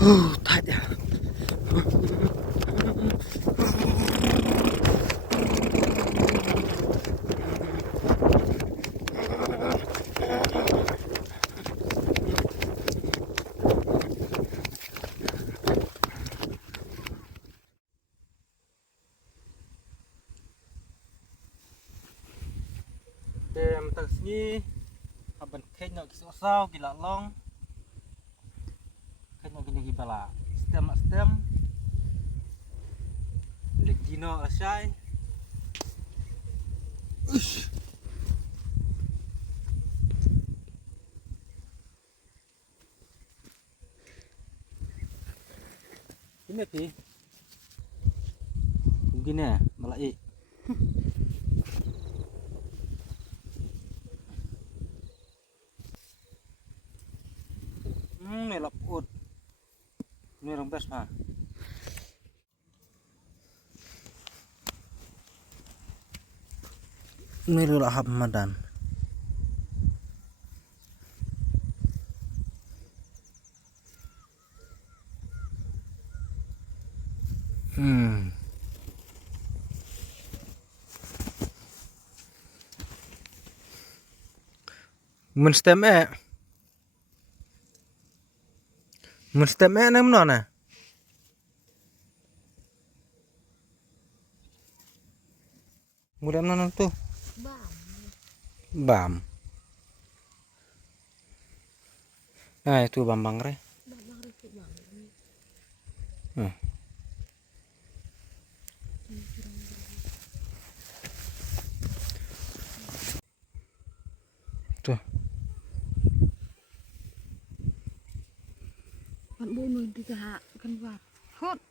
Thật ya. Dem tak sini aban kek nak kisah sao gila long kek nak gini gibala stem legino asai ush ini pi gini malai melap ut ini orang best mah ini lahap madan Menstem nam nona mudah nona tuh bam nah itu bambang re tuh kan bunuh di kan war hot